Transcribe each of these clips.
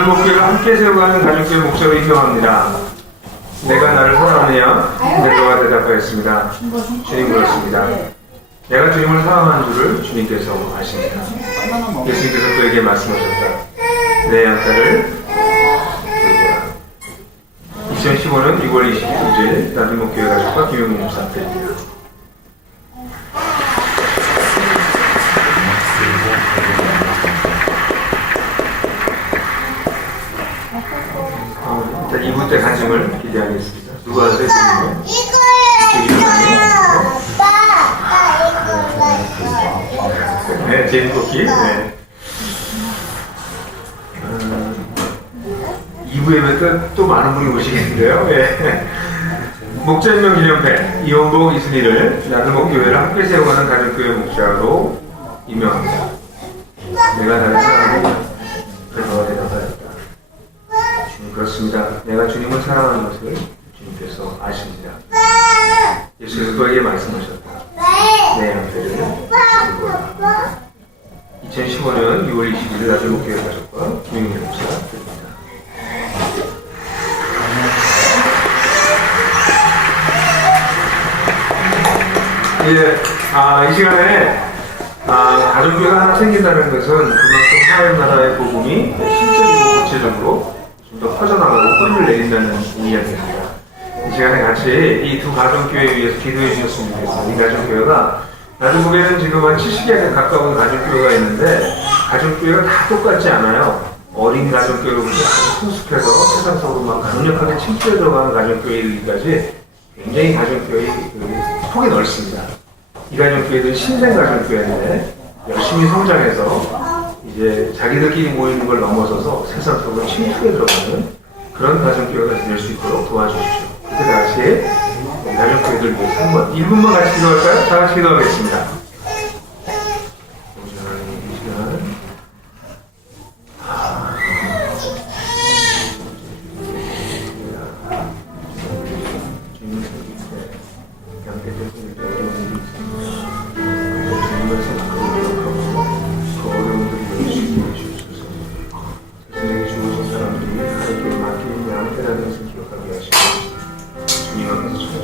나들 목표를 함께 세워가는 가족교회 목적을 임명합니다. 내가 나를 사랑하느냐? 베드로가 대답하였습니다. 주님 그렇습니다. 내가 주님을 사랑하는 줄을 주님께서 아십니다. 예수님께서 그에게 말씀하셨다. 내 양딸을 돌보라. 2015년 6월 29일 나들 목 교회 가족과 김용민 목사 앞입니다. 어, 일단 2부 때 간증을 기대하겠습니다. 누가 하세요? 아빠, 나 이거 네, 제인 토끼. 네. 음, 2부에 뵙던 또 많은 분이 오시겠는데요. 예. 목자인명 기념회 이원복 이순희를 나들목 교회를 함께 세워가는 가족교회 목자로 임명합니다. 내가 나를 사랑하고 그래서 대답하였다. 그렇습니다. 내가 주님을 사랑하는 것을 주님께서 아십니다. 예수께서 그에게 말씀하셨다. 내 양떼를 돌보라. 2015년 6월 20일 나들목 교회 가족과 김영민 목사. 예, 아, 이 시간에 아, 가족교회가 하나 생긴다는 것은 그만큼 하나님 나라의 복음이 실제적으로 구체적으로 좀 더 퍼져나가고 뿌리를 내린다는 이야기입니다. 이 시간에 같이 이 두 가족교회 위해서 기도해 주셨으면 좋겠습니다. 이 가족교회가 나중국에는 지금 한 70개에 가까운 가족교회가 있는데 가족교회가 다 똑같지 않아요. 어린 가족교회로부터 아주 성숙해서 세상적으로 막 강력하게 침투해 들어가는 가족교회까지 굉장히 가족교회의 그 폭이 넓습니다. 이 가족교회들은 신생 가족교회인데 열심히 성장해서 이제 자기들끼리 모이는 걸 넘어서서 세상 속으로 침투해 들어가는 그런 가정교회가 될 수 있도록 도와주십시오. 그때 다 같이 가정교회들 위해서 한번 1분만 같이 기도할까요? 다 같이 기도하겠습니다.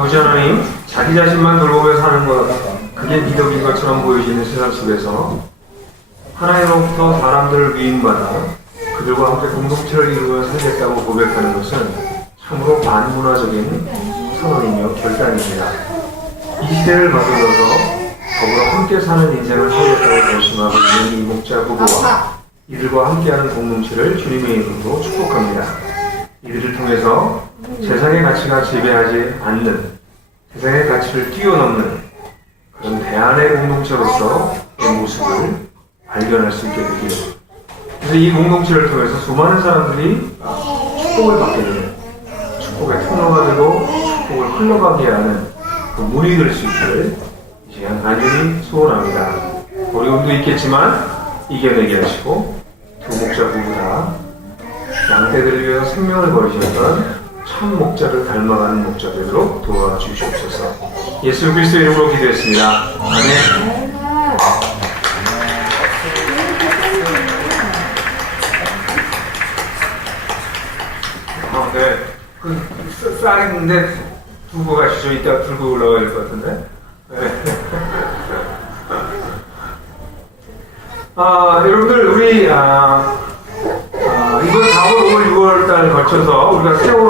아버지 하나님, 자기 자신만 돌보며 사는 것, 그게 미덕인 것처럼 보여지는 세상 속에서 하나님으로부터 사람들을 위임받아 그들과 함께 공동체를 이루어 살겠다고 고백하는 것은 참으로 반문화적인 선언이며 결단입니다. 이 시대를 맞들어서 더불어 함께 사는 인생을 살겠다고 결심하고 있는 이 목자 부부와 이들과 함께하는 공동체를 주님의 이름으로 축복합니다. 이들을 통해서 세상의 가치가 지배하지 않는 세상의 가치를 뛰어넘는 그런 대안의 공동체로서 이 모습을 발견할 수 있게 되기를. 그래서 이 공동체를 통해서 수많은 사람들이 축복을 받게 되는 축복의 통로가 되고 축복을 흘러가게 하는 그 문이 될 수 있기를 이 시간 간절히 소원합니다. 어려움도 있겠지만 이겨내게 하시고 양떼들을 위해서 생명을 버리셨던 참 목자를 닮아가는 목자 되도록 도와주시옵소서. 예수 그리스도 이름으로 기도했습니다. 아멘. 아, 네. 그 쌀- 쌀 있는데 두고 가시죠. 이따 들고 올라가야 될 것 같은데. 네. 아, 여러분들 우리 아, 아, 이번 4월, 5월, 6월 달 거쳐서 우리가 세월호